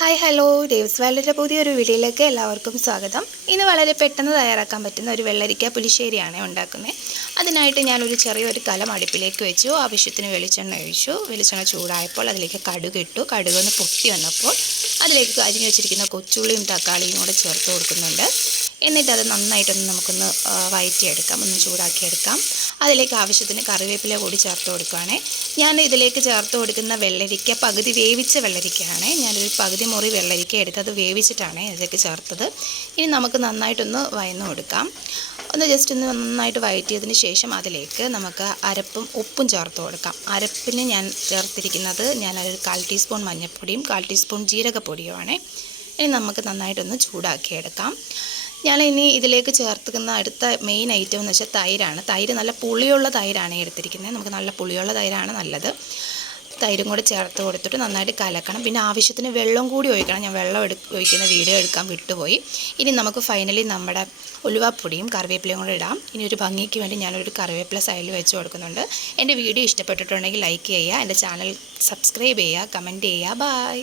Hi hello Dave's വാലിന്റെ പുതിയൊരു വീഡിയോയിലേക്ക് എല്ലാവർക്കും സ്വാഗതം. ഇന്ന് വളരെ പെട്ടെന്ന് തയ്യാറാക്കാൻ പറ്റുന്ന ഒരു വെള്ളരിക്ക പുലിശ്ശേരിയാണ് ഉണ്ടാക്കുന്നത്. അതിനായിട്ട് ഞാനൊരു ചെറിയൊരു കലം അടുപ്പിലേക്ക് വെച്ചു. ആവശ്യത്തിന് വെളിച്ചെണ്ണ ഒഴിച്ചു. വെളിച്ചെണ്ണ ചൂടായപ്പോൾ അതിലേക്ക് കടുക് ഇട്ടു. കടുക് ഒന്ന് പൊട്ടി വന്നപ്പോൾ അതിലേക്ക് അരിഞ്ഞു വെച്ചിരിക്കുന്ന കൊച്ചുള്ളിയും തക്കാളിയും കൂടെ ചേർത്ത് കൊടുക്കുന്നുണ്ട്. എന്നിട്ട് അത് നന്നായിട്ടൊന്ന് നമുക്കൊന്ന് വയറ്റിയെടുക്കാം. ഒന്ന് ചൂടാക്കിയെടുക്കാം. അതിലേക്ക് ആവശ്യത്തിന് കറിവേപ്പില കൂടി ചേർത്ത് കൊടുക്കുകയാണേ ഞാൻ ഇതിലേക്ക് ചേർത്ത് കൊടുക്കുന്ന വെള്ളരിക്ക പകുതി വേവിച്ച വെള്ളരിക്കയാണ്. ഞാനൊരു പകുതി മുറി വെള്ളരിക്ക എടുത്ത് അത് വേവിച്ചിട്ടാണ് ഇതിലേക്ക് ചേർത്തത്. ഇനി നമുക്ക് നന്നായിട്ടൊന്ന് വയന്നു കൊടുക്കാം. ഒന്ന് ജസ്റ്റ് ഒന്ന് നന്നായിട്ട് വഴറ്റിയതിന് ശേഷം അതിലേക്ക് നമുക്ക് അരപ്പും ഉപ്പും ചേർത്ത് കൊടുക്കാം. അരപ്പിന് ഞാൻ ചേർത്തിരിക്കുന്നത് ഞാനൊരു കാൽ ടീസ്പൂൺ മഞ്ഞൾപ്പൊടിയും കാൽ ടീസ്പൂൺ ജീരകപ്പൊടിയുമാണ്. ഇനി നമുക്ക് നന്നായിട്ടൊന്ന് ചൂടാക്കിയെടുക്കാം. ഞാൻ ഇനി ഇതിലേക്ക് ചേർത്തുന്ന അടുത്ത മെയിൻ ഐറ്റം എന്ന് വെച്ചാൽ തൈരാണ്. തൈര് നല്ല പുളിയുള്ള തൈരാണ് എടുത്തിരിക്കുന്നത്. നമുക്ക് നല്ല പുളിയുള്ള തൈരാണ് നല്ലത്. തൈരും കൂടെ ചേർത്ത് കൊടുത്തിട്ട് നന്നായിട്ട് കലക്കണം. പിന്നെ ആവശ്യത്തിന് വെള്ളം കൂടി ഒഴിക്കണം. ഞാൻ വെള്ളം എടു ഒഴിക്കുന്ന വീഡിയോ എടുക്കാൻ വിട്ടുപോയി. ഇനി നമുക്ക് ഫൈനലി നമ്മുടെ ഉലുവാപ്പൊടിയും കറിവേപ്പിലയും കൂടെ ഇടാം. ഇനി ഒരു ഭംഗിക്ക് വേണ്ടി ഞാനൊരു കറിവേപ്പില സൈഡിൽ വെച്ച് കൊടുക്കുന്നുണ്ട്. എന്റെ വീഡിയോ ഇഷ്ടപ്പെട്ടിട്ടുണ്ടെങ്കിൽ ലൈക്ക് ചെയ്യുക. എന്റെ ചാനൽ സബ്സ്ക്രൈബ് ചെയ്യുക. കമന്റ് ചെയ്യുക. ബായ്